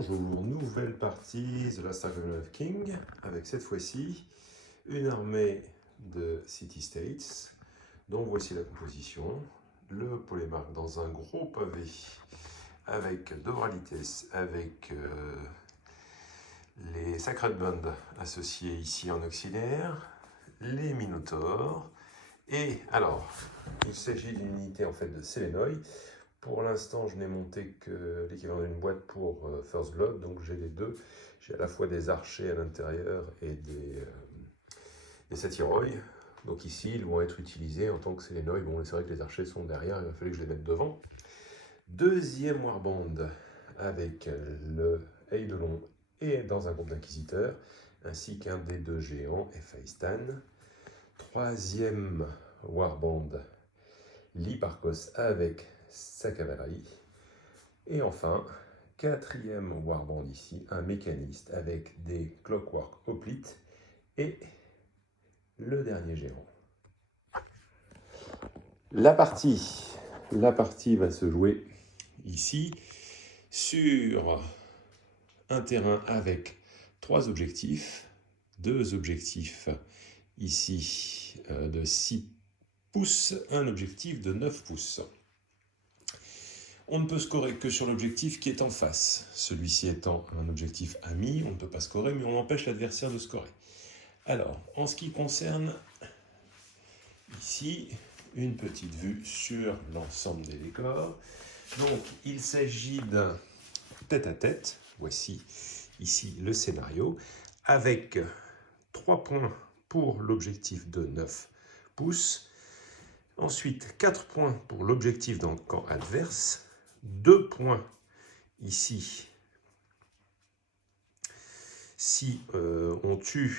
Bonjour, nouvelle partie The Last Argument of King, avec cette fois-ci une armée de City-States, dont voici la composition. Le polémarque dans un gros pavé, avec Dobralites, avec les Sacred Band associés ici en auxiliaire, les Minotaurs, et alors, il s'agit d'une unité en fait de Sélénoï. Pour l'instant, je n'ai monté que l'équivalent d'une boîte pour First Blood, donc j'ai les deux. J'ai à la fois des archers à l'intérieur et des satyroïs. Donc ici, ils vont être utilisés en tant que Sélénoï. Bon, c'est vrai que les archers sont derrière, il va falloir que je les mette devant. Deuxième warband avec le Eidolon et dans un groupe d'inquisiteurs, ainsi qu'un des deux géants, Hephaestan. Troisième warband, l'Hipparchos avec sa cavalerie. Et enfin, quatrième warband ici, un mécaniste avec des Clockwork Hoplites et le dernier géant. La partie va se jouer ici sur un terrain avec trois objectifs. Deux objectifs ici de 6 pouces, un objectif de 9 pouces. On ne peut scorer que sur l'objectif qui est en face. Celui-ci étant un objectif ami, on ne peut pas scorer, mais on empêche l'adversaire de scorer. Alors, en ce qui concerne ici, une petite vue sur l'ensemble des décors. Donc, il s'agit d'un tête-à-tête. Voici ici le scénario, avec 3 points pour l'objectif de 9 pouces. Ensuite, 4 points pour l'objectif dans le camp adverse. 2 points ici si on tue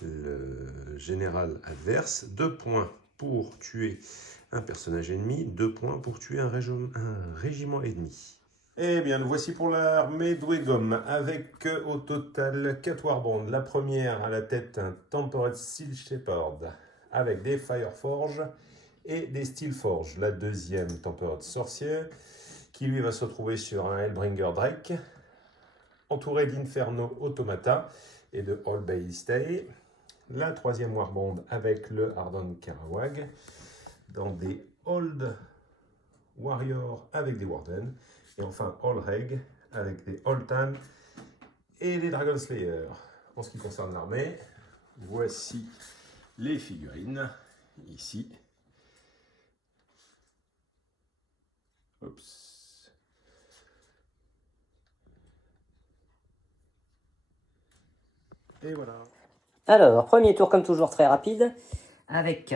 le général adverse, 2 points pour tuer un personnage ennemi, 2 points pour tuer un régiment ennemi. Eh bien, nous voici pour l'armée d'Ouegom, avec au total 4 warbands. La première à la tête, un Temperate Steel Shepherd, avec des Fireforge et des Steelforge. La deuxième, Temperate Sorcière, qui lui va se retrouver sur un Hellbringer Drake, entouré d'Inferno Automata et de All Ballistæ. La troisième warband avec le Ardent Kerawag, dans des Old Warriors avec des Warden. Et enfin All Reg avec des Oltan et des Dragon Slayer. En ce qui concerne l'armée, voici les figurines, ici. Oups. Et voilà. Alors, premier tour comme toujours très rapide, avec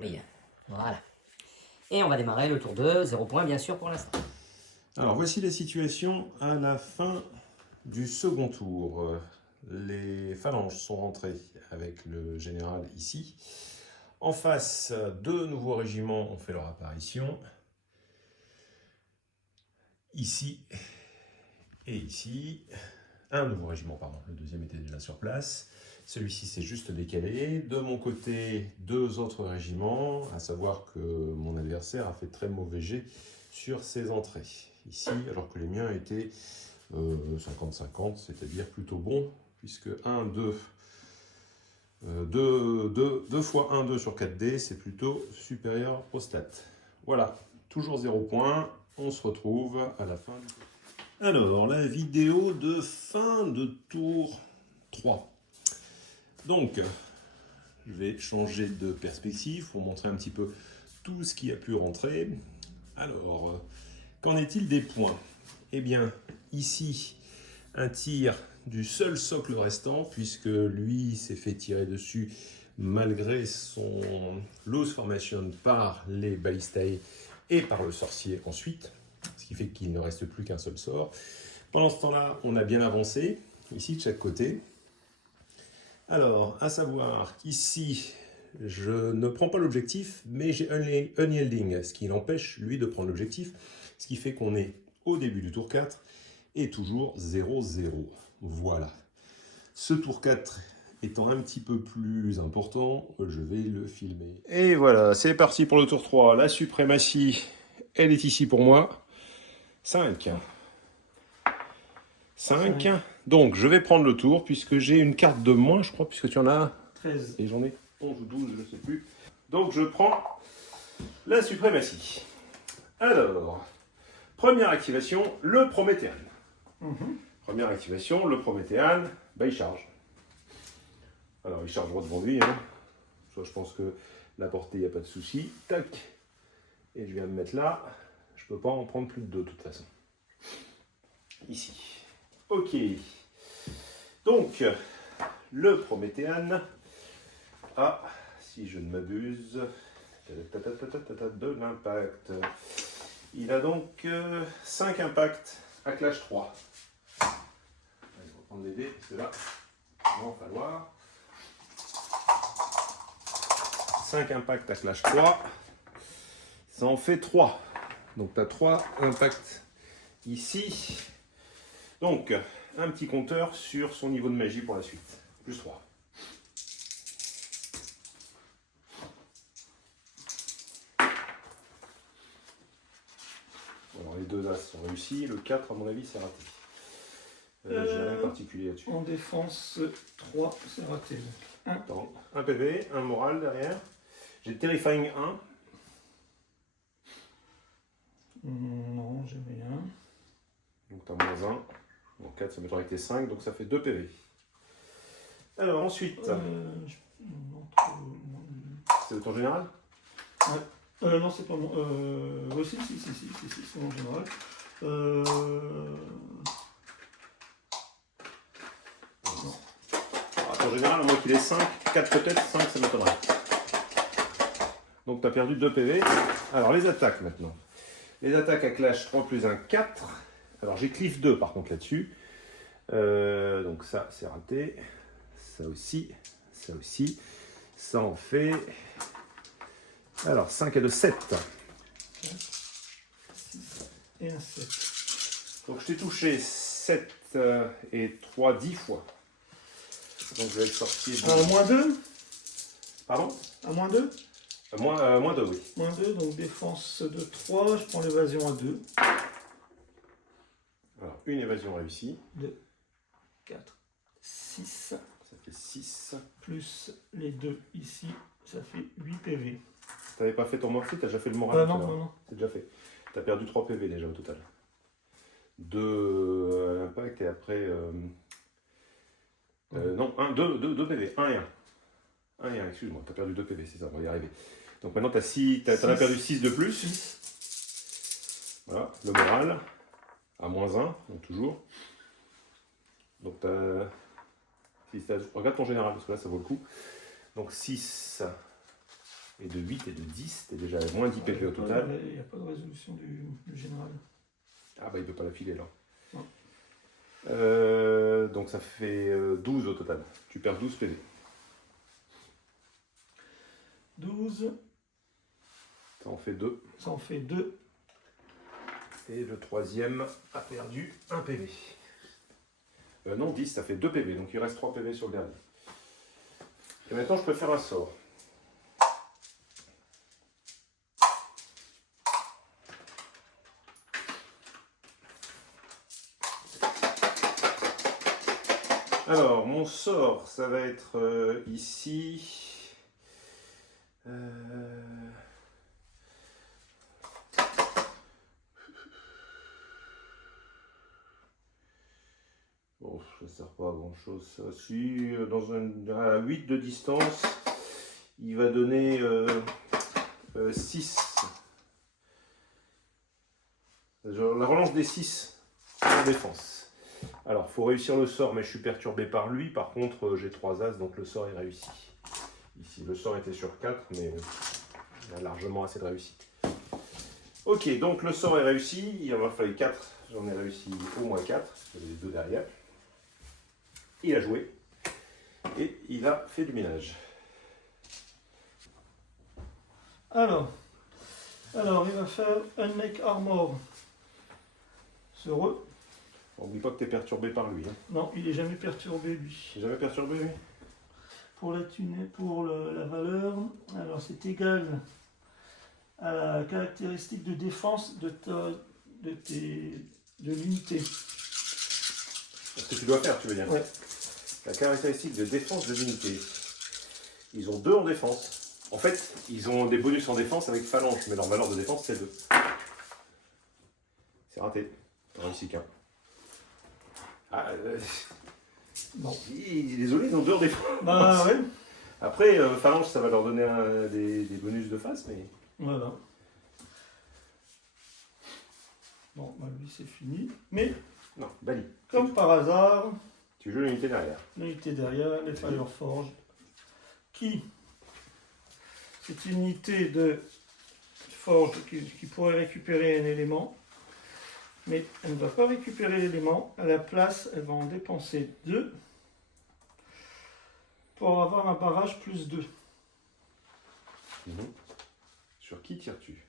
oui, voilà. Et on va démarrer le tour 2, 0 points bien sûr pour l'instant. Alors voici la situation à la fin du second tour. Les phalanges sont rentrées avec le général ici. En face, 2 nouveaux régiments ont fait leur apparition. Ici et ici. Un nouveau régiment, pardon. Le deuxième était déjà sur place. Celui-ci s'est juste décalé. De mon côté, 2 autres régiments, à savoir que mon adversaire a fait très mauvais jet sur ses entrées. Ici, alors que les miens étaient 50-50, c'est-à-dire plutôt bons, puisque 1, 2, 2 fois 1, 2 sur 4D, c'est plutôt supérieur au stat. Voilà, toujours 0 points. On se retrouve à la fin. Alors, la vidéo de fin de tour 3. Donc, je vais changer de perspective pour montrer un petit peu tout ce qui a pu rentrer. Alors, qu'en est-il des points? Eh bien, ici, un tir du seul socle restant, puisque lui s'est fait tirer dessus malgré son lose formation par les balistae et par le sorcier ensuite, ce qui fait qu'il ne reste plus qu'un seul sort. Pendant ce temps-là, on a bien avancé, ici de chaque côté. Alors, à savoir qu'ici, je ne prends pas l'objectif, mais j'ai unyielding, ce qui l'empêche, lui, de prendre l'objectif, ce qui fait qu'on est au début du tour 4 et toujours 0-0. Voilà. Ce tour 4 étant un petit peu plus important, je vais le filmer. Et voilà, c'est parti pour le tour 3. La suprématie, elle est ici pour moi. 5. 5. Donc, je vais prendre le tour, puisque j'ai une carte de moins, je crois, puisque tu en as 13. Et j'en ai 11 ou 12, je ne sais plus. Donc, je prends la suprématie. Alors, première activation, le Prométhéane. Première activation, le Prométhéane, bah, il charge. Alors, il charge droit devant lui. Hein. Ça, je pense que la portée, il n'y a pas de souci. Tac. Et je viens me mettre là. Je ne peux pas en prendre plus de 2 de toute façon. Ici. Ok. Donc, le Prométhéane a, si je ne m'abuse, de l'impact. Il a donc 5 impacts à Clash 3. Allez, on va prendre les dés, parce que là, il va en falloir. 5 impacts à Clash 3. Ça en fait 3. Donc tu as 3 impacts ici. Donc, un petit compteur sur son niveau de magie pour la suite. Plus 3. Alors les 2 As sont réussis. Le 4, à mon avis, c'est raté. J'ai rien de particulier là-dessus. En défense, 3, c'est raté. Attends, un PV, un moral derrière. J'ai Terrifying 1. Non, j'ai rien. Donc tu as moins 1. Donc 4, ça m'étonnerait que tu 5, donc ça fait 2 PV. Alors ensuite. C'est le tour général? Non, c'est pas mon. Oui, si, c'est mon général. Non. En général, à moins qu'il ait 5, 4 peut-être, 5 ça m'étonnerait. Donc tu as perdu 2 PV. Alors les attaques maintenant. Les attaques à Clash 3 plus 1, 4. Alors j'ai Cliff 2 par contre là-dessus. Donc ça c'est raté. Ça aussi. Ça aussi. Ça en fait. Alors 5 et 2, 7. 6 et un 7. Donc je t'ai touché 7 et 3, 10 fois. Donc je vais le sortir. Moins 2. Pardon? À moins 2. Moins 2, oui. Moins 2, donc défense de 3, je prends l'évasion à 2. Alors, une évasion réussie. 2, 4, 6. Ça fait 6. Plus les 2 ici, ça fait 8 PV. T'avais pas fait ton morphy, t'as déjà fait le moral? Non. C'est déjà fait. T'as perdu 3 PV déjà au total. 2 à l'impact et après... non, 2 PV. 1 et 1. 1 et 1, excuse-moi. T'as perdu 2 PV, c'est ça, on va y arriver. Donc maintenant, t'en as perdu 6 de plus. 6. Voilà, le moral. À moins 1, donc toujours. Donc regarde ton général, parce que là, ça vaut le coup. Donc 6 et de 8 et de 10, t'es déjà à moins 10 PV au total. Il n'y a pas de résolution du général. Ah bah il peut pas la filer là. Non. Donc ça fait 12 au total. Tu perds 12 PV. 12. Ça en fait 2. Ça en fait 2. Et le troisième a perdu 1 PV. Non, 10, ça fait 2 PV. Donc il reste 3 PV sur le dernier. Et maintenant je peux faire un sort. Alors, mon sort, ça va être ici. Bon, ça ne sert pas à grand chose ça. Si, à 8 de distance, il va donner 6. La relance des 6 en défense. Alors, il faut réussir le sort, mais je suis perturbé par lui. Par contre, j'ai 3 as, donc le sort est réussi. Ici, le sort était sur 4, mais il y a largement assez de réussite. Ok, donc le sort est réussi. Il m'a fallu 4. J'en ai réussi au moins 4. Il y avait les 2 derrière. Il a joué. Et il a fait du ménage. Alors, il va faire un make armor. Heureux. N'oublie pas que tu es perturbé par lui. Hein. Non, il est jamais perturbé lui. J'ai jamais perturbé lui. Pour la valeur, alors c'est égal à la caractéristique de défense de l'unité. Ce que tu dois faire, tu veux dire. Ouais. La caractéristique de défense de l'unité. Ils ont 2 en défense. En fait, ils ont des bonus en défense avec phalange, mais leur valeur de défense, c'est 2. C'est raté. T'as réussi qu'un. Ah, Non. Désolé, ils ont 2 en défense. Bah ouais. Après, phalange, ça va leur donner des bonus de face, mais... Voilà. Bon, bah lui c'est fini. Mais, Non, Bali. comme par hasard, Tu joues l'unité derrière. l'unité derrière, les Fireforge, qui c'est une unité de forge qui pourrait récupérer un élément, mais elle ne va pas récupérer l'élément. À la place, elle va en dépenser 2 pour avoir un barrage plus 2. Sur qui tires-tu?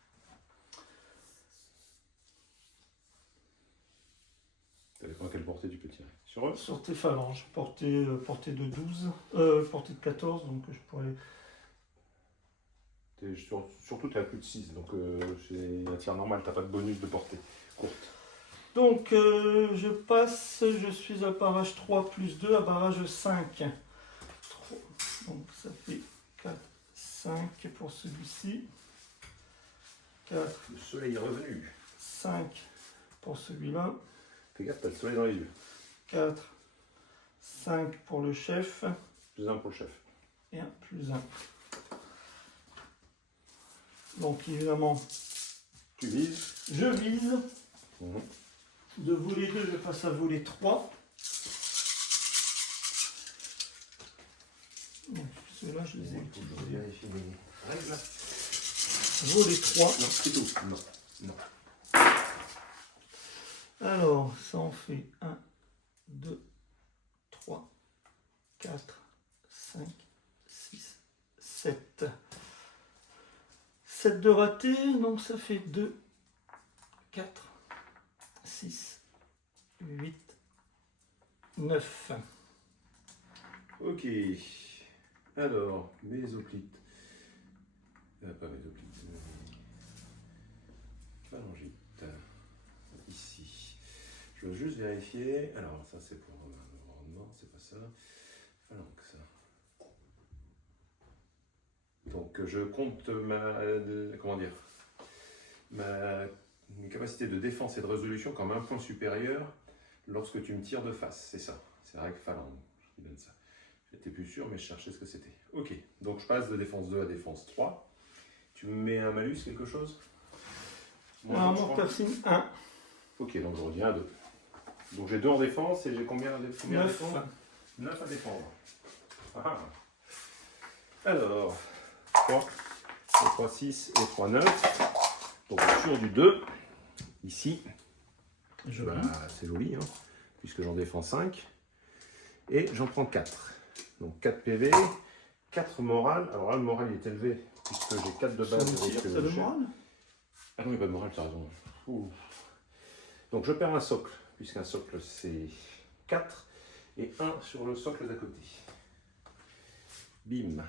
Ça dépend à quelle portée tu peux tirer. Sur eux? Sur tes phalanges, portée de 12, portée de 14, donc je pourrais... Surtout, tu as plus de 6, donc c'est un tir normal, tu n'as pas de bonus de portée courte. Donc je passe, je suis à barrage 3 plus 2 à barrage 5. 3. Donc ça fait 4, 5 pour celui-ci. 4, Le soleil est revenu. 5 pour celui-là. Fais gaffe, t'as le soleil dans les yeux. 4, 5 pour le chef. Plus 1 pour le chef. Et 1 plus 1. Donc évidemment, Tu vises. je vise. De vous les deux, je passe à vous les 3. Donc ceux-là, je les ai utilisés. Vérifier les règles. Vous les 3. Non, c'est tout. Non. Non. Alors, ça en fait 1, 2, 3, 4, 5, 6, 7. 7 de raté, donc ça fait 2, 4, 6, 8, 9. Ok. Alors, mésoplite. Pas mésoplite. Phalangite. Ici. Je veux juste vérifier. Alors, ça c'est pour le rendement, c'est pas ça. Phalanx. Donc, je compte mes capacités de défense et de résolution comme un point supérieur lorsque tu me tires de face. C'est ça. C'est la règle phalange qui donne ça. J'étais plus sûr, mais je cherchais ce que c'était. Ok. Donc, je passe de défense 2 à défense 3. Tu me mets un malus, quelque chose? Alors, mon persigne 1. Ok, donc je reviens à 2. Donc j'ai 2 en défense et j'ai combien à 9. défendre? 9 à défendre. Ah. Alors, 3, 3, 6 et 3, 9. Donc sur du 2, ici, c'est joli, hein, puisque j'en défends 5. Et j'en prends 4. Donc 4 PV, 4 morale. Alors là, le moral il est élevé, puisque j'ai 4 de base. C'est le moral? Ah non, il n'y a pas de morale, tu as raison. Ouh. Donc je perds un socle, puisqu'un socle c'est 4, et 1 sur le socle d'à côté. Bim.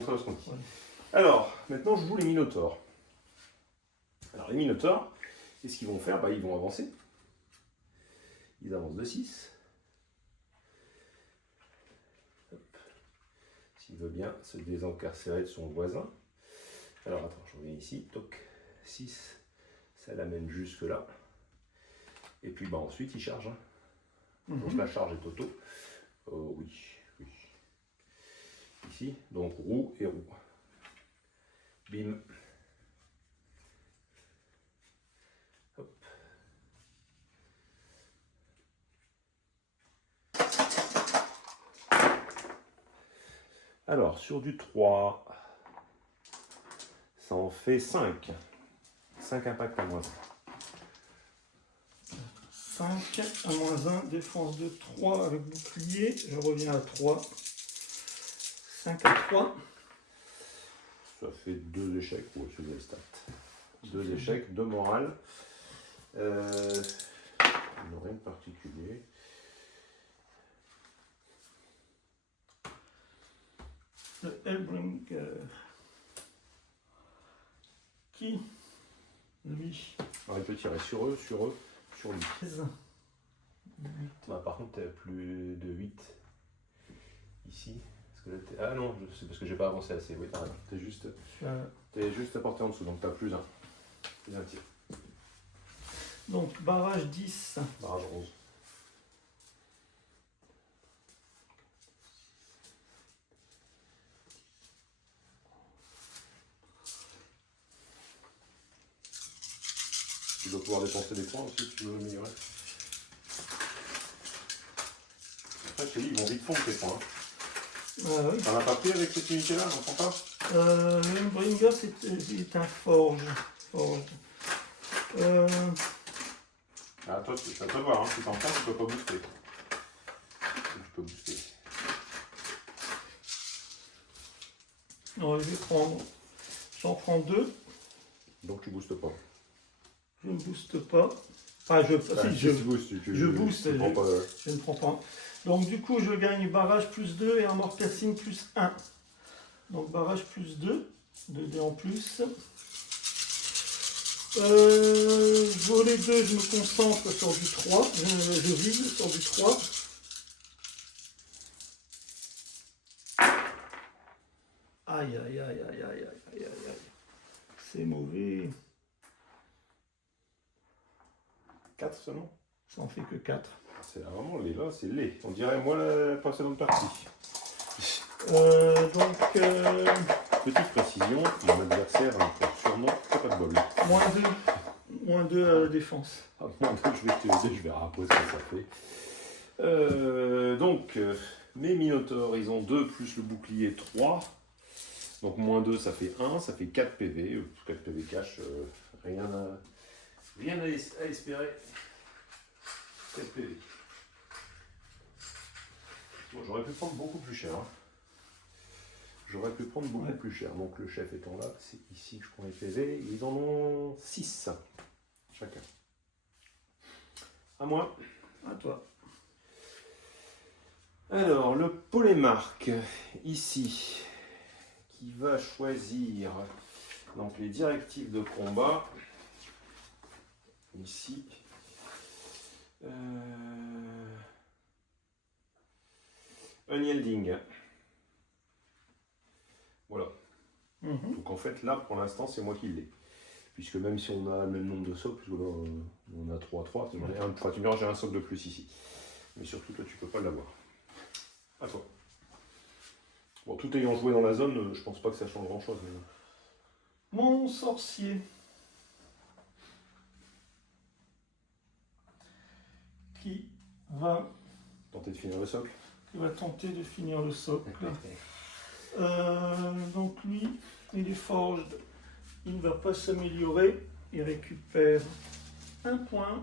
Ouais. Alors, maintenant je joue les Minotaures. Alors les Minotaures, qu'est-ce qu'ils vont faire? Ils vont avancer. Ils avancent de 6. s'il veut bien se désencarcérer de son voisin. Alors attends, je reviens ici, toc, 6, ça l'amène jusque là. Et puis bah, ensuite il charge. Hein. Donc la charge est auto. Oui, oui. Ici, donc roue et roue. Bim. Hop. Alors, sur du 3, ça en fait 5. 5 impacts à moins 5 à moins 1, défense de 3 avec bouclier. Je reviens à 3. 5 à 3. Ça fait 2 échecs, ou c'est des stats. 2 échecs, 2 morales. Rien de particulier. Le Hellbringer. Qui, lui, Alors, il peut tirer sur eux, sur lui. 16. Bah, par contre, tu as plus de 8 ici. Parce que là, ah non, c'est parce que j'ai pas avancé assez. Oui, t'as raison. T'es juste à portée en dessous, donc tu as plus 1. Plus un tir. Donc, barrage 10. Barrage rose. Tu dois pouvoir dépenser des points aussi si tu veux améliorer. Après, je t'ai dit, ils vont vite fondre tes points. Oui. T'en as pas pris avec cette unité-là, on prend pas Le Hellbringer, c'est un forge. Ah, toi, c'est à toi de voir, hein. Si t'en prends, tu peux pas booster. Tu peux booster. Non, je vais prendre. J'en prends 2. Donc tu boostes pas. Je ne booste pas. Ah, si, je booste, je booste, tu prends pas, je ne prends pas. Donc du coup, je gagne barrage plus 2 et un mortacine plus 1. Donc barrage plus 2, 2 dés en plus. Volet 2, je me concentre sur du 3. Je vise sur du 3. Aïe, aïe, aïe, aïe, aïe, aïe, aïe, aïe. C'est mauvais. 4 seulement. Ça en fait que 4. C'est vraiment les là, c'est les. On dirait moi la précédente partie. Petite précision, mon adversaire a un surnom, c'est pas de bol. Moins 2 à la défense. Ah, moi, je vais t'aider, je vais rappeler ce que ça fait. Donc, mes minotaures, ils ont 2 plus le bouclier 3. Donc, moins 2, ça fait 1, ça fait 4 PV. 4 PV cash, rien à espérer. 4 PV. Bon, j'aurais pu prendre beaucoup plus cher. Hein. J'aurais pu prendre beaucoup plus cher. Donc, le chef étant là, c'est ici que je prends les PV. Ils en ont 6 chacun. À moi. À toi. Alors, le polémarque, ici, qui va choisir donc, les directives de combat. Ici. Unyielding. Voilà. Donc en fait, là, pour l'instant, c'est moi qui l'ai. Puisque même si on a le même nombre de socles, parce que là, on a 3, tu me diras, j'ai un socle de plus ici. Mais surtout, toi, tu peux pas l'avoir. À toi. Bon, tout ayant joué dans la zone, je pense pas que ça change grand-chose. Mais... Mon sorcier. Qui va tenter de finir le socle. Qui va tenter de finir le socle. Donc lui, il est forged. Il ne va pas s'améliorer. Il récupère un point.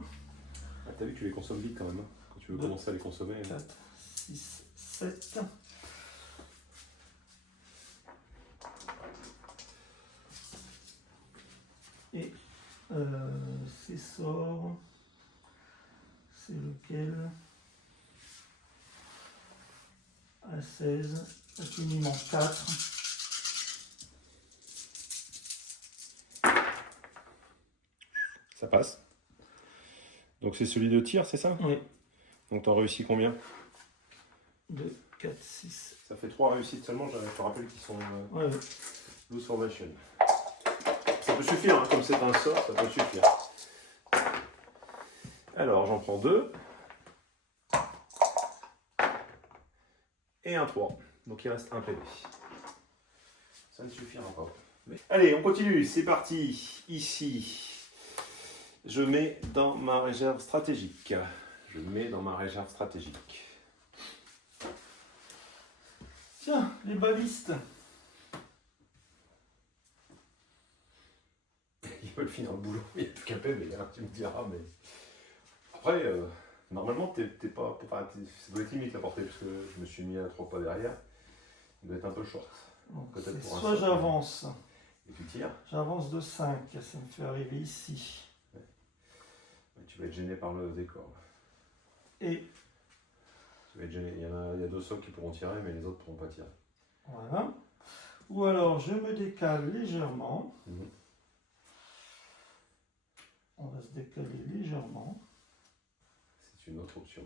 Ah, t'as vu que tu les consommes vite quand même, hein, quand tu veux commencer à les consommer. 4, 6, 7. Et ses sorts, c'est lequel? À 16, ça finit en 4. Ça passe. Donc c'est celui de tir, c'est ça? Oui. Donc t'en réussis combien? 2. 4, 6. Ça fait 3 réussites seulement, je te rappelle qu'ils sont Ouais. loose formation. Ça peut suffire, hein, comme c'est un sort, ça peut suffire. Alors j'en prends 2. Et un 3. Donc il reste un PV. Ça ne suffira pas. Mais... Allez, on continue, c'est parti. Ici, je mets dans ma réserve stratégique. Je mets dans ma réserve stratégique. Tiens, les balistes. Ils veulent finir le boulot, il n'y a plus qu'un PV, hein, tu me diras, mais... Après, normalement, t'es pas... Enfin, ça doit être limite la portée, parce que je me suis mis à 3 pas derrière. Il doit être un peu short. C'est soit j'avance. Et tu tires. J'avance de 5, ça me fait arriver ici. Ouais. Tu vas être gêné par le décor. Et Tu vas être gêné. Il y a 2 socles qui pourront tirer, mais les autres ne pourront pas tirer. voilà. Ou alors je me décale légèrement. Mhm. On va se décaler légèrement. C'est une autre option.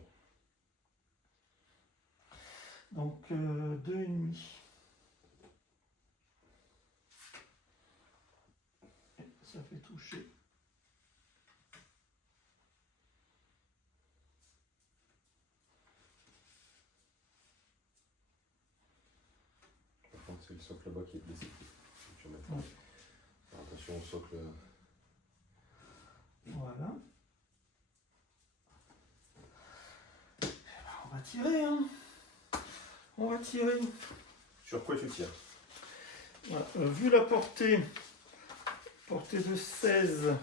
Donc 2,5. Ça fait toucher. Par contre, c'est le socle là-bas qui est blessé. Tu remets. Ouais. Alors, attention au socle. Voilà. On va tirer, hein. On va tirer. Sur quoi tu tires? Voilà. Vu la portée de 16,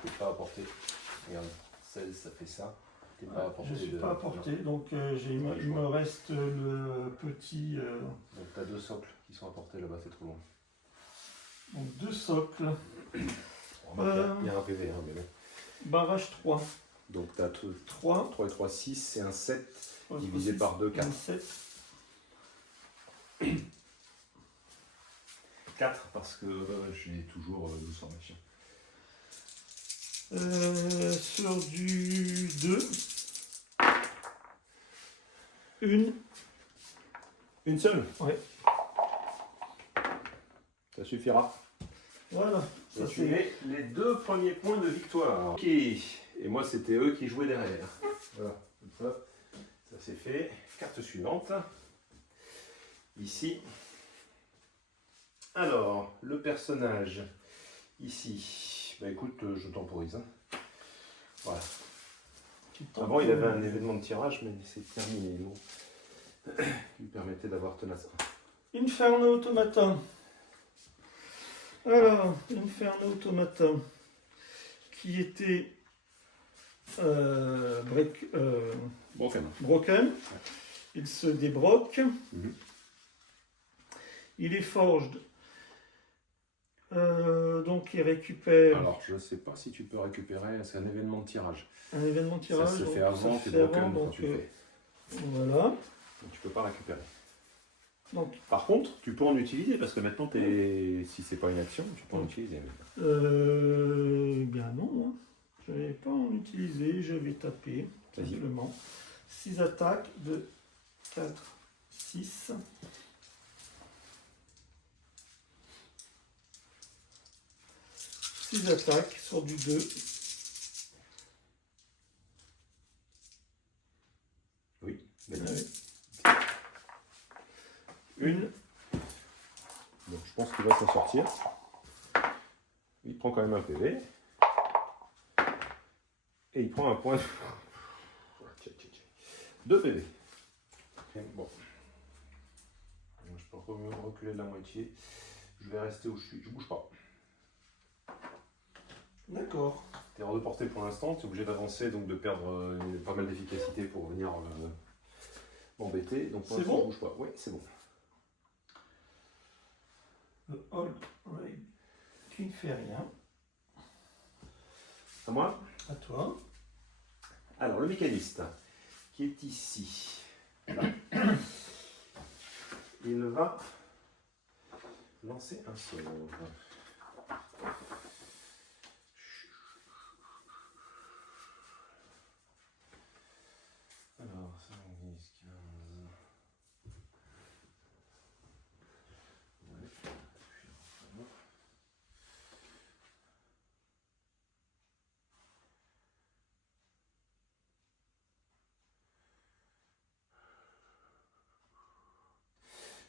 Tu n'es pas à portée. Regarde, 16, ça fait ça. T'es pas à portée. je ne suis pas à portée, donc il me reste le petit. Donc tu as 2 socles qui sont à portée là-bas, c'est trop long. Donc 2 socles. Remarque, il y a un PV, hein, mais bon. Barrage 3. Donc tu as 3. 3 et 3, 6, c'est un 7 3, divisé 6, par 2, 4. 7. 4 parce que j'ai toujours 1200 machins. Sur du 2. Une. Une seule? Ouais. Ça suffira. Voilà. Et Ça tu c'est. mets les 2 premiers points de victoire. Ok. Et moi, c'était eux qui jouaient derrière. Voilà. Comme ça c'est fait. Carte suivante. Ici. Alors, le personnage. Ici. Bah écoute, je temporise. Hein. Voilà. Avant, il avait un événement de tirage, mais c'est terminé. Bon. Qui lui permettait d'avoir tenace. Inferno Automata. Alors, Inferno Automata, qui était broken. Il se débroque. Mhm. Il est forged. Donc il récupère Alors, je ne sais pas si tu peux récupérer, c'est un événement de tirage. un événement de tirage. Ça se fait donc avant, ça tu se es fait broken avant, quand donc, tu le fais. voilà. Donc tu peux pas récupérer. Donc, Par contre, tu peux en utiliser parce que maintenant, si c'est pas une action, tu peux en utiliser. bien non, hein. Je ne vais pas en utiliser, je vais taper Vas-y. simplement 6 attaques de 4, 6. Six attaques sur du 2. Oui, Ouais. Une. Donc je pense qu'il va s'en sortir. Il prend quand même un PV. Et il prend un point. 2 PV. Bon. Je peux reculer de la moitié. Je vais rester où je suis. Je bouge pas. D'accord. T'es hors de portée pour l'instant. Tu es obligé d'avancer, donc de perdre pas mal d'efficacité pour venir m'embêter. Donc pour C'est l'instant, bon? je bouge pas. Oui, c'est bon. Le All Raid qui ne fait rien. À moi? À toi. Alors, le mécaniste, qui est ici, là. Il va lancer un sort.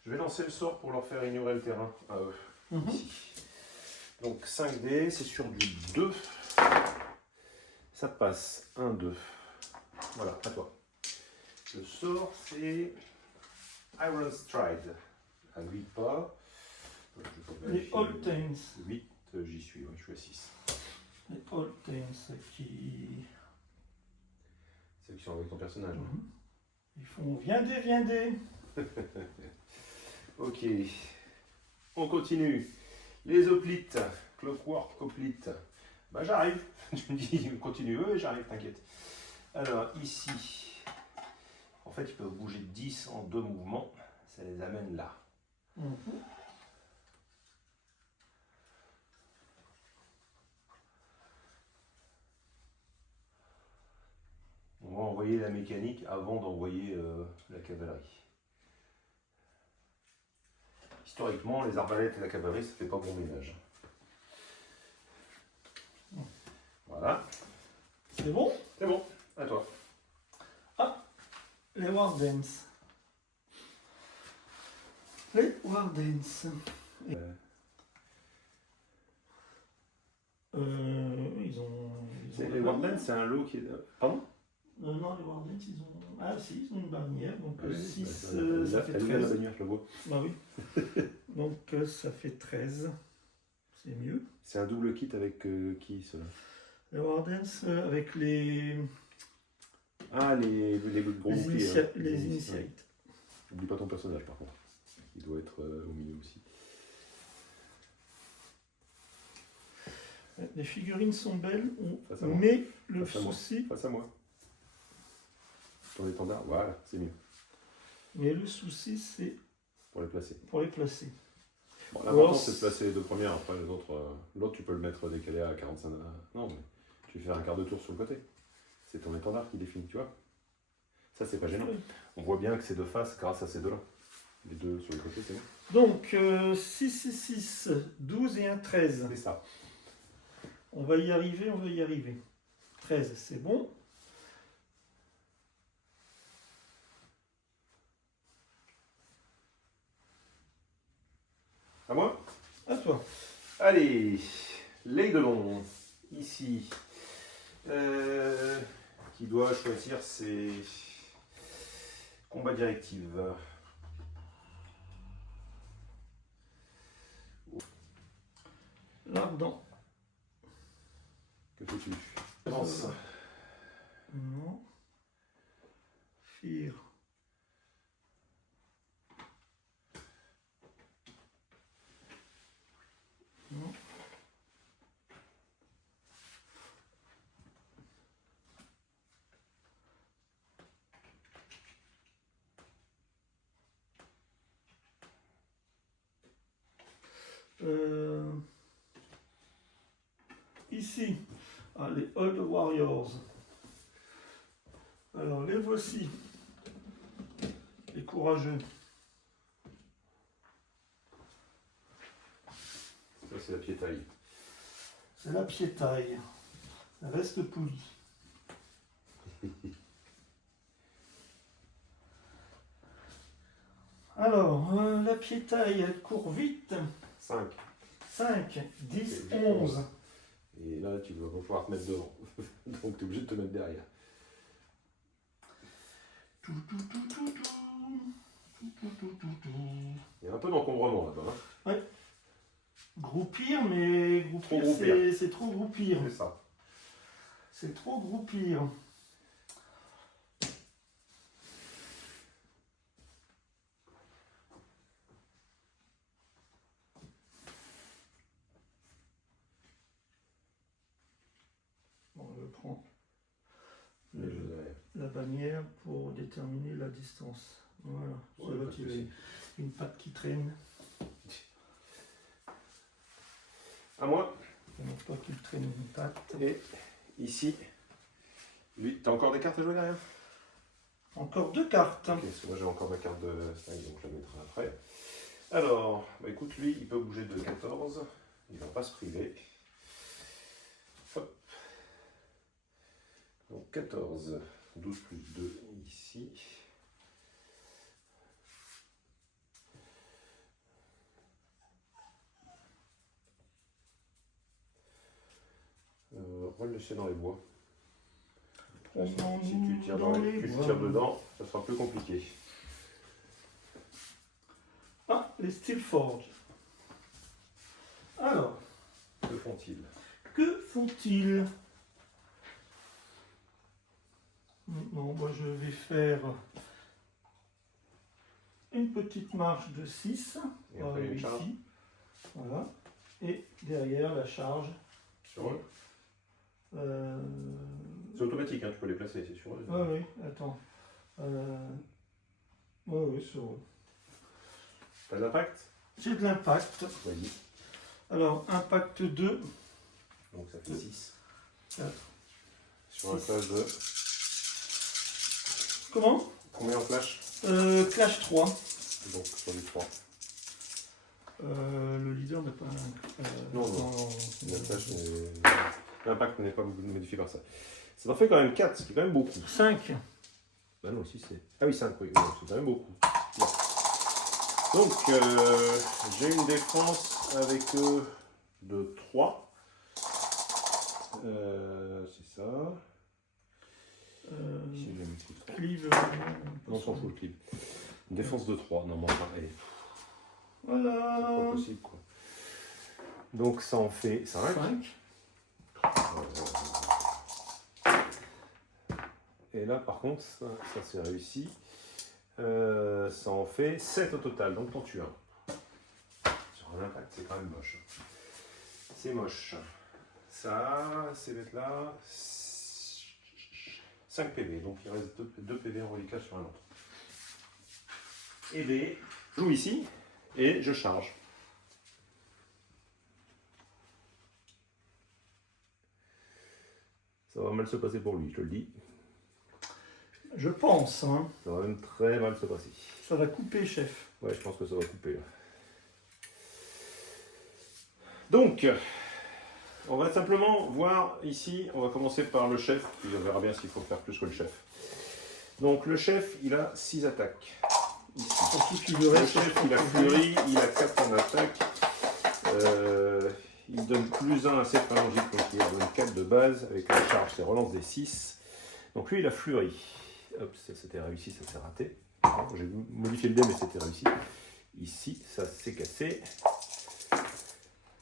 Je vais lancer le sort pour leur faire ignorer le terrain à eux. Mhm. Ici. Donc 5D, c'est sur du 2. Ça passe 1, 2. Voilà, à toi. Le sort, c'est Iron Stride. À 8 pas. Les Old Thames. 8, j'y suis, ouais, je suis à 6. Les Old Thames qui... C'est eux qui sont avec ton personnage. Hein. Mhm. Ils font viendez, viendez. Ok. On continue. Les hoplites. Clockwork hoplite. Bah j'arrive. Tu me dis, continue. Oui, j'arrive, t'inquiète. Alors, ici. En fait, ils peuvent bouger de 10 en 2 mouvements. Ça les amène là. Mhm. On va envoyer la mécanique avant d'envoyer la cavalerie. Historiquement, les arbalètes et la cavalerie, ça fait pas bon ménage. Voilà. C'est bon? C'est bon, à toi. Les Wardens. Les Wardens. Les Wardens, c'est un lot qui est... Pardon? Non, les Wardens, ils ont... Ah si, ils ont une bannière, donc Oui, 6, ça fait 13. La bannière, je le vois. Bah oui. Donc ça fait 13. C'est mieux. C'est un double kit avec qui, cela? Les Wardens avec les... Ah, les gros boucliers. Hein. Les Initiates. Ouais. N'oublie pas ton personnage, par contre. Il doit être au milieu aussi. Les figurines sont belles, Face à moi. mais le Face à moi. souci... Face à moi. Ton étendard, voilà, c'est mieux. Mais le souci, c'est Pour les placer. pour les placer. Bon, l'important, c'est de placer les deux premières. Après, les autres, l'autre, tu peux le mettre décalé à 45. Non, mais tu fais un quart de tour sur le côté. C'est ton étendard qui définit, tu vois. Ça, c'est pas gênant. Oui. On voit bien que c'est de face grâce à ces deux-là. Les deux sur le côté, c'est bon. Donc 6, 6, 6, 12 et un 13. C'est ça. On va y arriver, on va y arriver. 13, c'est bon. À moi? À toi. Allez, l'aiglon, ici, qui doit choisir ses combats directifs. L'ardent. Que fais-tu? Avance. Non. Fear. Non. Ici, les Old Warriors. Alors, les voici. Les courageux. Ça, c'est la piétaille. C'est la piétaille. Ça reste poli. Alors, la piétaille, elle court vite. 5. 5, 10, Et 11. Et là, tu vas pas pouvoir te mettre devant. Donc, tu es obligé de te mettre derrière. Il y a un peu d'encombrement là-bas. Hein. Ouais. Groupir, mais groupir, Trop groupir. c'est trop groupir. C'est ça. C'est trop groupir. Bon, je prends la bannière pour déterminer la distance. Voilà. Ouais, C'est pas là de qu'il y a souci. une patte qui traîne. À moi. Il ne faut pas qu'il traîne une patte. Et ici, lui, t'as encore des cartes à jouer derrière? Encore 2 cartes. Ok, parce que moi j'ai encore ma carte de style, donc je la mettrai après. Alors, bah écoute, lui, il peut bouger de 14. Il va pas se priver. Hop. Donc 14, 12 plus 2 ici. On va le laisser dans les bois. Promenons-nous Si tu tires, dans les tu bois. tires dedans, ça sera plus compliqué. Ah, les Steelforge. Alors, Que font-ils? que font-ils? Bon, moi je vais faire une petite marche de 6. Et après une charge Ici. Voilà. Et derrière la charge. sur eux. Euh... C'est automatique, hein, tu peux les placer, c'est sur eux. Ah oui, attends. Oui, sur eux. T'as de l'impact? J'ai de l'impact. Vas-y. Alors, impact 2. Donc ça fait 6. 4. Sur un flash de. Comment? Combien en flash? Clash 3. Donc sur les 3. Le leader n'a pas un. Non. La flash l'impact n'est pas modifié par ça. Ça en fait quand même 4, ce qui est quand même beaucoup. 5. Bah non, si c'est. Ah oui, 5, oui, c'est quand même beaucoup. Bon. Donc, j'ai une défense avec eux de 3. C'est ça. Si je mets tout ça. Cleave. Non, on s'en fout le clip. Une défense de 3, non, mais enfin, allez, c'est pas Voilà. possible quoi. Donc, ça en fait 5. 5. Et là, par contre, ça c'est réussi. Ça en fait 7 au total, donc t'en tues un. Sur un impact, c'est quand même moche. C'est moche. Ça, ces bêtes-là, 5 PV, donc il reste 2 PV en reliquat sur un autre. Et B, je joue ici, et je charge. Ça va mal se passer pour lui, je te le dis. Je pense, hein. Ça va même très mal se passer. Ça va couper, chef. Ouais, je pense que ça va couper. Là. Donc, on va simplement voir ici, on va commencer par le chef, puis on verra bien s'il faut faire plus que le chef. Donc le chef, il a 6 attaques. Ici. Surtout qu'il Le reste. chef, il a furie, il a 4 en attaque. Il donne +1 à cette phalangique, donc il donne 4 de base, avec la charge, c'est relance des 6. Donc lui, il a furie. Hop, ça c'était réussi, ça s'est raté. J'ai modifié le dé, mais c'était réussi. Ici, ça s'est cassé.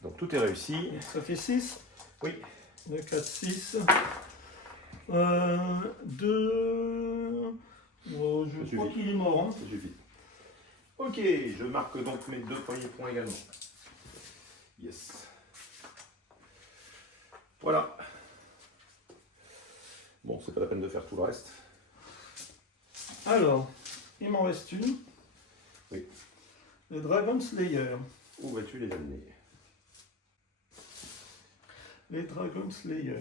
Donc tout est réussi. Ça fait 6. Oui. 2, 4, 6. 2. Oh, je crois qu'il est mort. Hein. Ça suffit. Ok, je marque donc mes 2 premiers points également. Yes. Voilà. Bon, c'est pas la peine de faire tout le reste. Alors, il m'en reste une. Oui. Le Dragon Slayer. Où vas-tu les amener? Les Dragon Slayer.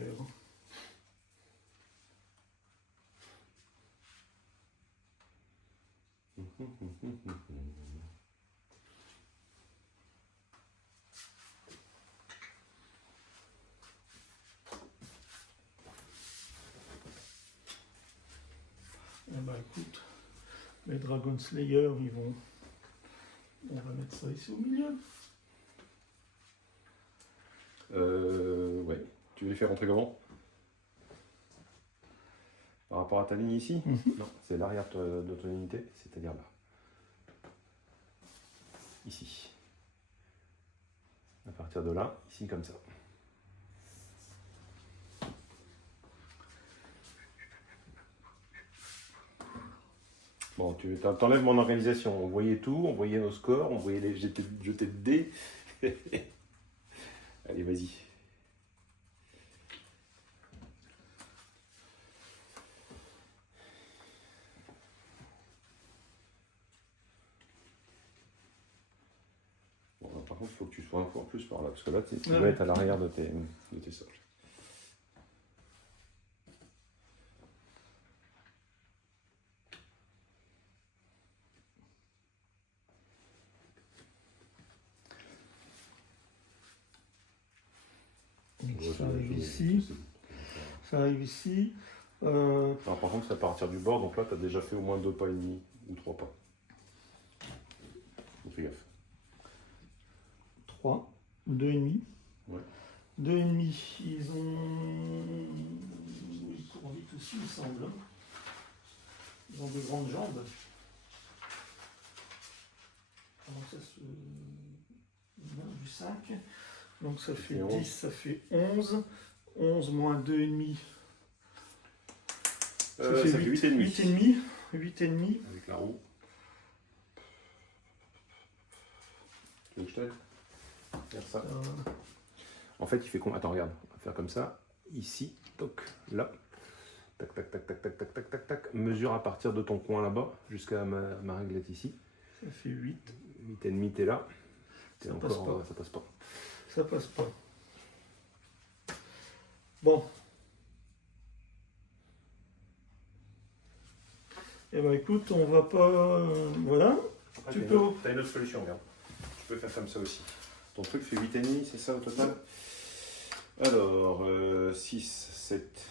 Eh ben écoute, les Dragon Slayer, ils vont. On va mettre ça ici au milieu. Ouais. Tu veux les faire rentrer comment? Par rapport à ta ligne ici? Non, c'est l'arrière de ton unité, c'est-à-dire là. Ici. À partir de là, ici comme ça. Bon, tu t'enlèves mon organisation. On voyait tout, on voyait nos scores, on voyait les jeter de dés. Allez, vas-y. Bon, là, par contre, il faut que tu sois un peu en plus par là, parce que là, tu vas être à l'arrière de tes socles. Ça arrive ici. Ça arrive ici. Alors, par contre, c'est à partir du bord, donc là, tu as déjà fait au moins 2 pas et demi ou 3 pas. Donc, fais gaffe. 3, 2,5. Ouais. 2,5. Ils courent vite aussi, il me semble. Ils ont de grandes jambes. Alors ça se... Non, du 5. Donc ça fait 10, ça fait 11. 11 moins 2,5. Ça fait 8,5. 8,5. Avec la roue. Tu veux que je t'aide? Faire ça. En fait, il fait combien? Attends, regarde. On va faire comme ça. Ici, toc, là. Tac, tac, tac, tac, tac, tac, tac, tac, tac. Mesure à partir de ton coin là-bas jusqu'à ma réglette ici. Ça fait 8. 8,5, t'es là. Ça passe pas. Ça passe pas. Ça passe pas. Bon. Eh ben écoute, on va pas... voilà. Tu peux... as une autre solution, regarde. Tu peux faire comme ça aussi. Ton truc fait 8,5, c'est ça au total? Alors, 6, 7,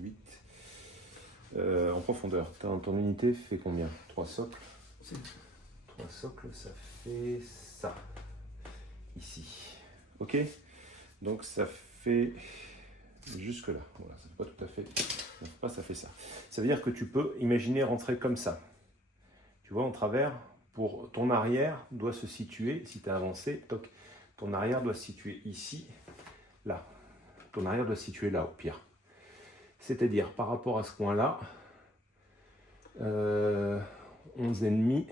8. En profondeur, ton unité fait combien? 3 socles. 3 socles, ça fait ça. Ici. Ok? Donc ça fait jusque là. Voilà, ça fait pas tout à fait. Pas, ça fait ça. Ça veut dire que tu peux imaginer rentrer comme ça. Tu vois, en travers, pour ton arrière doit se situer, si tu as avancé, toc, ton arrière doit se situer ici, là. Ton arrière doit se situer là, au pire. C'est-à-dire, par rapport à ce coin-là, 11,5,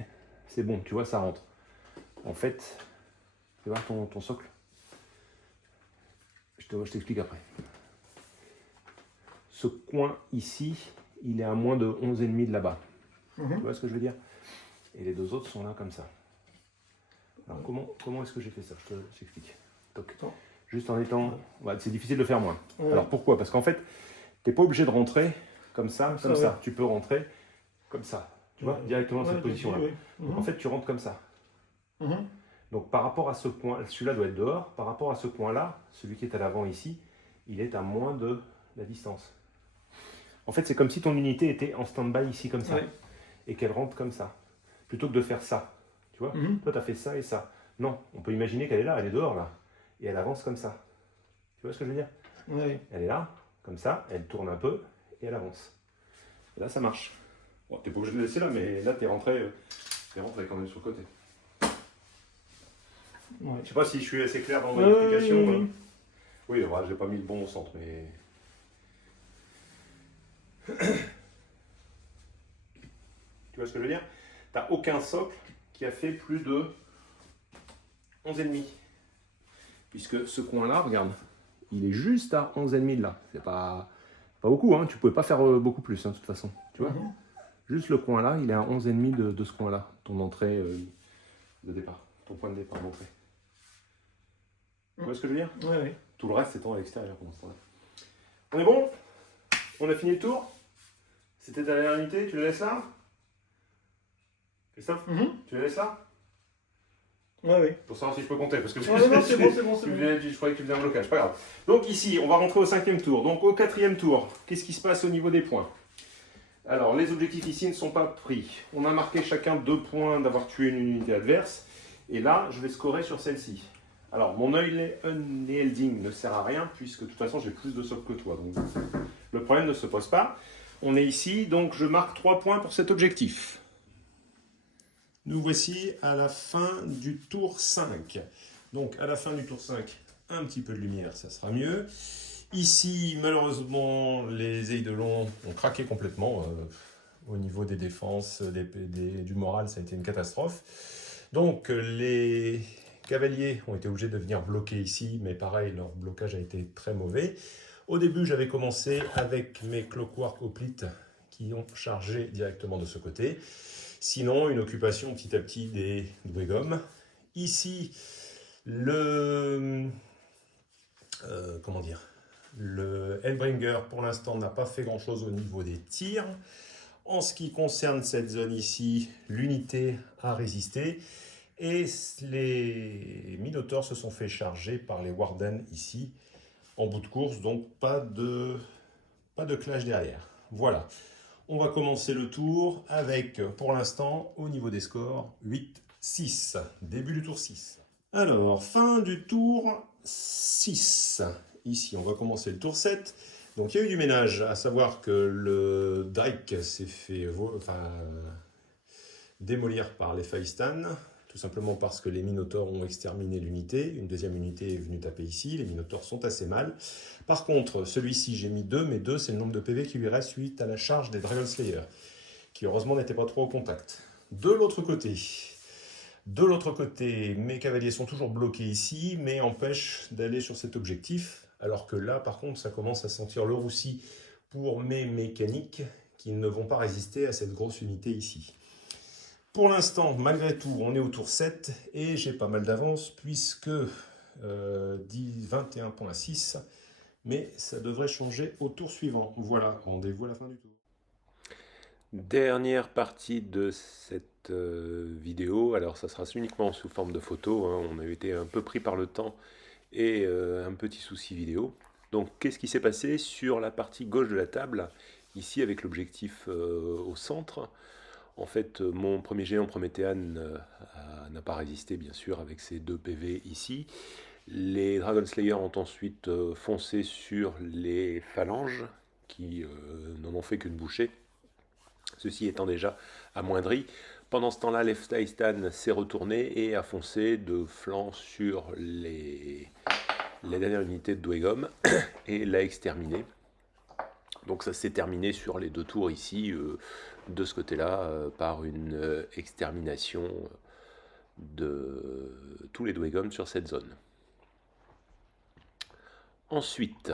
c'est bon, tu vois, ça rentre. En fait, tu vois ton socle? Je t'explique après. Ce coin ici, il est à moins de 11,5 de là-bas. Tu vois ce que je veux dire? Et les deux autres sont là comme ça. Alors comment est-ce que j'ai fait ça? Je t'explique. Juste en étant... Ouais, c'est difficile de le faire moins. Ouais. Alors pourquoi? Parce qu'en fait, tu n'es pas obligé de rentrer comme ça, comme ça. Ouais. Tu peux rentrer comme ça. Tu vois, directement dans cette position-là. Donc en fait, tu rentres comme ça. Donc par rapport à ce point, celui-là doit être dehors. Par rapport à ce point-là, celui qui est à l'avant ici, il est à moins de la distance. En fait, c'est comme si ton unité était en stand-by ici comme ça. Et qu'elle rentre comme ça. Plutôt que de faire ça. Tu vois, toi, tu as fait ça et ça. Non, on peut imaginer qu'elle est là, elle est dehors là. Et elle avance comme ça. Tu vois ce que je veux dire? Elle est là, comme ça, elle tourne un peu et elle avance. Et là, ça marche. Bon, tu n'es pas obligé de le laisser là, mais là, tu es rentré quand même sur le côté. Je sais pas si je suis assez clair dans mon explication. Oui, ouais, j'ai pas mis le bon au centre, mais... Tu vois ce que je veux dire? Tu n'as aucun socle qui a fait plus de 11,5. Puisque ce coin-là, regarde, il est juste à 11,5 de là. C'est pas beaucoup, hein. Tu ne pouvais pas faire beaucoup plus, hein, de toute façon. Tu vois, juste le coin là, il est à 11,5 de ce coin-là, ton entrée de départ, ton point de départ d'entrée. Tu vois ce que je veux dire? Oui. Tout le reste étant à l'extérieur pour l'instant. On est bon? On a fini le tour? C'était ta dernière unité, tu la laisses là? Christophe? Tu la laisses là? Oui. Pour savoir si je peux compter, parce que non, c'est bon. Je croyais que tu faisais un blocage, pas grave. Donc ici, on va rentrer au 5e tour. Donc au 4e tour, qu'est-ce qui se passe au niveau des points? Alors, les objectifs ici ne sont pas pris. On a marqué chacun 2 points d'avoir tué une unité adverse. Et là, je vais scorer sur celle-ci. Alors, mon unyielding ne sert à rien, puisque de toute façon, j'ai plus de socle que toi. Donc, le problème ne se pose pas. On est ici, donc je marque 3 points pour cet objectif. Nous voici à la fin du tour 5. Donc, à la fin du tour 5, un petit peu de lumière, ça sera mieux. Ici, malheureusement, les Eidolons ont craqué complètement. Au niveau des défenses, du moral, ça a été une catastrophe. Donc, les cavaliers ont été obligés de venir bloquer ici, mais pareil, leur blocage a été très mauvais. Au début, j'avais commencé avec mes Clockwork Hoplites qui ont chargé directement de ce côté. Sinon, une occupation petit à petit des Dwegom. Ici, le Hellbringer, pour l'instant, n'a pas fait grand-chose au niveau des tirs. En ce qui concerne cette zone ici, l'unité a résisté. Et les Minotaurs se sont fait charger par les Warden ici, en bout de course, donc pas de clash derrière. Voilà. On va commencer le tour avec, pour l'instant, au niveau des scores, 8-6. Début du tour 6. Alors, fin du tour 6. Ici, on va commencer le tour 7. Donc, il y a eu du ménage, à savoir que le Drake s'est fait démolir par les Faistan, tout simplement parce que les Minotaurs ont exterminé l'unité. Une deuxième unité est venue taper ici. Les Minotaurs sont assez mal. Par contre, celui-ci, j'ai mis 2, mais 2, c'est le nombre de PV qui lui reste suite à la charge des Dragon Slayer, qui heureusement n'étaient pas trop au contact. De l'autre côté, mes cavaliers sont toujours bloqués ici, mais empêchent d'aller sur cet objectif. Alors que là, par contre, ça commence à sentir le roussi pour mes mécaniques qui ne vont pas résister à cette grosse unité ici. Pour l'instant, malgré tout, on est au tour 7 et j'ai pas mal d'avance puisque 21.6, mais ça devrait changer au tour suivant. Voilà, rendez-vous à la fin du tour. Dernière partie de cette vidéo, alors ça sera uniquement sous forme de photo, hein. On a été un peu pris par le temps et un petit souci vidéo. Donc qu'est-ce qui s'est passé sur la partie gauche de la table, ici avec l'objectif au centre? En fait, mon premier géant Prométhéan n'a pas résisté, bien sûr, avec ses 2 PV ici. Les Dragon Slayer ont ensuite foncé sur les phalanges, qui n'en ont fait qu'une bouchée, ceci étant déjà amoindri. Pendant ce temps-là, l'Efstaistan s'est retourné et a foncé de flanc sur les dernières unités de Dwegom et l'a exterminé. Donc ça s'est terminé sur les 2 tours ici, de ce côté-là, par une extermination de tous les Dwegom sur cette zone. Ensuite,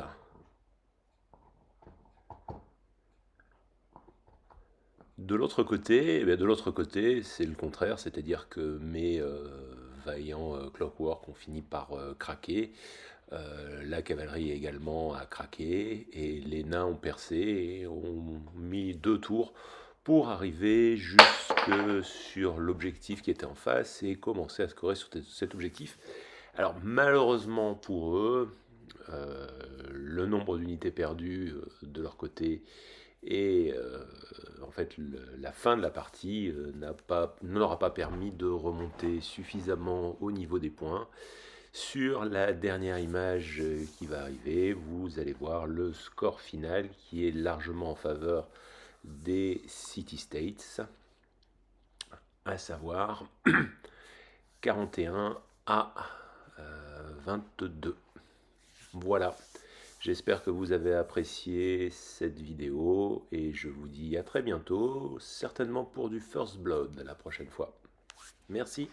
de l'autre côté, c'est le contraire, c'est-à-dire que mes vaillants Clockwork ont fini par craquer. La cavalerie également a craqué et les nains ont percé et ont mis 2 tours pour arriver jusque sur l'objectif qui était en face et commencer à scorer sur cet objectif. Alors malheureusement pour eux, le nombre d'unités perdues de leur côté et en fait la fin de la partie ne leur a pas permis de remonter suffisamment au niveau des points. Sur la dernière image qui va arriver, vous allez voir le score final qui est largement en faveur des City States, à savoir 41 à 22. Voilà, j'espère que vous avez apprécié cette vidéo et je vous dis à très bientôt, certainement pour du First Blood la prochaine fois. Merci.